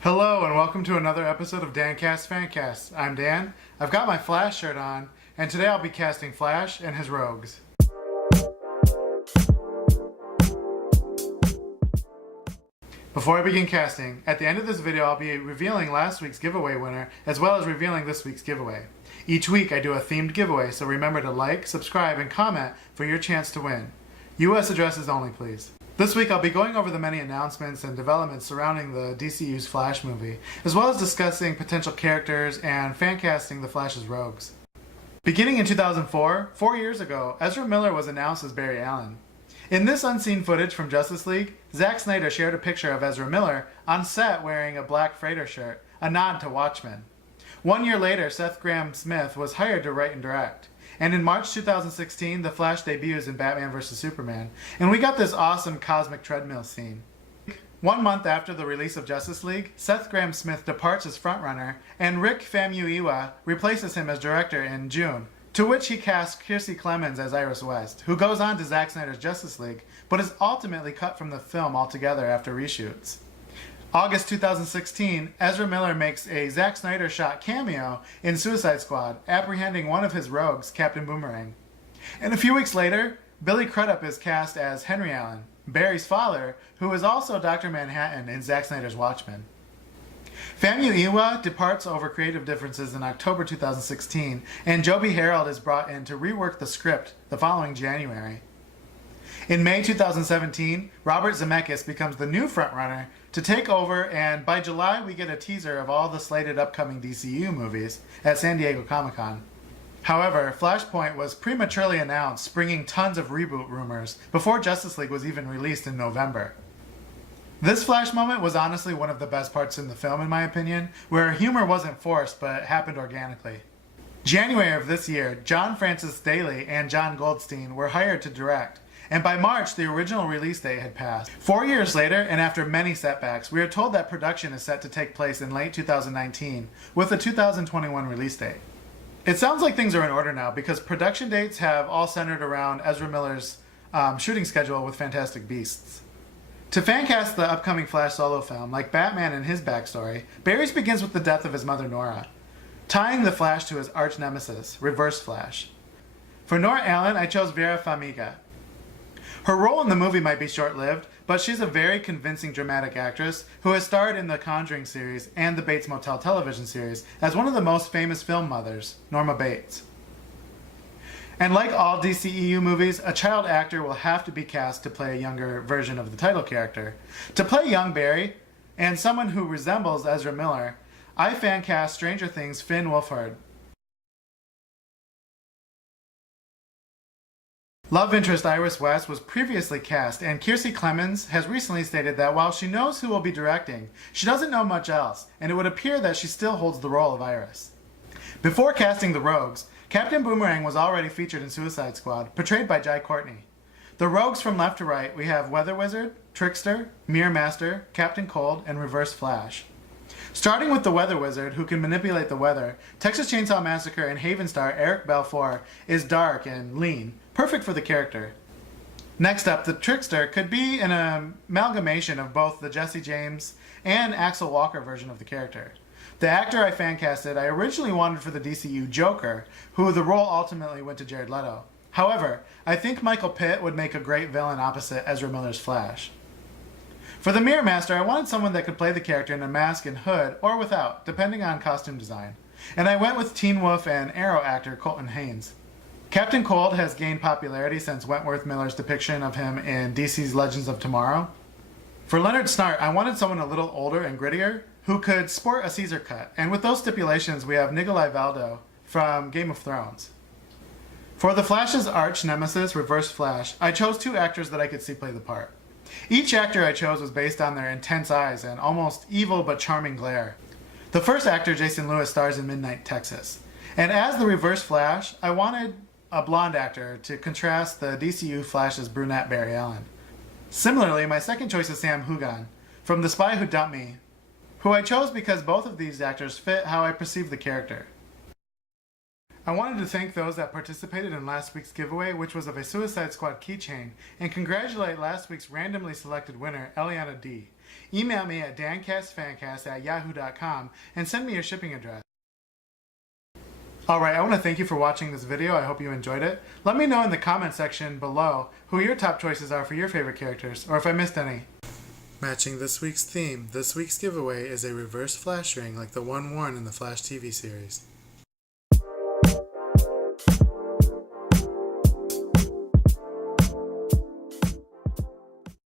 Hello and welcome to another episode of Fancast. I'm Dan, I've got my Flash shirt on, and today I'll be casting Flash and his Rouges. Before I begin casting, at the end of this video I'll be revealing last week's giveaway winner as well as revealing this week's giveaway. Each week I do a themed giveaway, so remember to like, subscribe, and comment for your chance to win. US addresses only, please. This week I'll be going over the many announcements and developments surrounding the DCEU's Flash movie, as well as discussing potential characters and fan casting the Flash's Rouges. Beginning in 2004, 4 years ago, Ezra Miller was announced as Barry Allen. In this unseen footage from Justice League, Zack Snyder shared a picture of Ezra Miller on set wearing a black Freighter shirt, a nod to Watchmen. 1 year later, Seth Grahame-Smith was hired to write and direct. And in March 2016, The Flash debuts in Batman vs. Superman, and we got this awesome cosmic treadmill scene. 1 month after the release of Justice League, Seth Grahame-Smith departs as frontrunner, and Rick Famuyiwa replaces him as director in June, to which he casts Kiersey Clemons as Iris West, who goes on to Zack Snyder's Justice League, but is ultimately cut from the film altogether after reshoots. August 2016, Ezra Miller makes a Zack Snyder shot cameo in Suicide Squad, apprehending one of his rogues, Captain Boomerang. And a few weeks later, Billy Crudup is cast as Henry Allen, Barry's father, who is also Dr. Manhattan in Zack Snyder's Watchmen. Famuyiwa departs over creative differences in October 2016, and Joby Harold is brought in to rework the script the following January. In May 2017, Robert Zemeckis becomes the new frontrunner to take over, and by July we get a teaser of all the slated upcoming DCEU movies at San Diego Comic-Con. However, Flashpoint was prematurely announced, springing tons of reboot rumors before Justice League was even released in November. This Flash moment was honestly one of the best parts in the film, in my opinion, where humor wasn't forced but happened organically. January of this year, John Francis Daley and John Goldstein were hired to direct, and by March, the original release date had passed. 4 years later, and after many setbacks, we are told that production is set to take place in late 2019, with a 2021 release date. It sounds like things are in order now, because production dates have all centered around Ezra Miller's shooting schedule with Fantastic Beasts. To fancast the upcoming Flash solo film, like Batman and his backstory, Barry's begins with the death of his mother Nora, tying the Flash to his arch nemesis, Reverse Flash. For Nora Allen, I chose Vera Farmiga. Her role in the movie might be short-lived, but she's a very convincing dramatic actress who has starred in the Conjuring series and the Bates Motel television series as one of the most famous film mothers, Norma Bates. And like all DCEU movies, a child actor will have to be cast to play a younger version of the title character. To play young Barry, and someone who resembles Ezra Miller, I fan cast Stranger Things' Finn Wolfhard. Love interest Iris West was previously cast, and Kiersey Clemons has recently stated that while she knows who will be directing, she doesn't know much else, and it would appear that she still holds the role of Iris. Before casting the Rouges, Captain Boomerang was already featured in Suicide Squad, portrayed by Jai Courtney. The Rouges from left to right, we have Weather Wizard, Trickster, Mirror Master, Captain Cold, and Reverse Flash. Starting with the Weather Wizard, who can manipulate the weather, Texas Chainsaw Massacre and Haven star Eric Balfour is dark and lean, perfect for the character. Next up, the Trickster could be an amalgamation of both the Jesse James and Axel Walker version of the character. The actor I fancasted, I originally wanted for the DCU Joker, who the role ultimately went to Jared Leto. However, I think Michael Pitt would make a great villain opposite Ezra Miller's Flash. For the Mirror Master, I wanted someone that could play the character in a mask and hood, or without, depending on costume design. And I went with Teen Wolf and Arrow actor Colton Haynes. Captain Cold has gained popularity since Wentworth Miller's depiction of him in DC's Legends of Tomorrow. For Leonard Snart, I wanted someone a little older and grittier, who could sport a Caesar cut, and with those stipulations we have Nikolai Valdo from Game of Thrones. For the Flash's arch nemesis, Reverse Flash, I chose two actors that I could see play the part. Each actor I chose was based on their intense eyes and almost evil but charming glare. The first actor, Jason Lewis, stars in Midnight Texas. And as the Reverse Flash, I wanted a blonde actor to contrast the DCU Flash's brunette Barry Allen. Similarly, my second choice is Sam Hugan, from The Spy Who Dumped Me, who I chose because both of these actors fit how I perceive the character. I wanted to thank those that participated in last week's giveaway, which was of a Suicide Squad keychain, and congratulate last week's randomly selected winner, Eliana D. Email me at dancastfancast@yahoo.com and send me your shipping address. Alright, I want to thank you for watching this video. I hope you enjoyed it. Let me know in the comment section below who your top choices are for your favorite characters, or if I missed any. Matching this week's theme, this week's giveaway is a reverse flash ring like the one worn in the Flash TV series.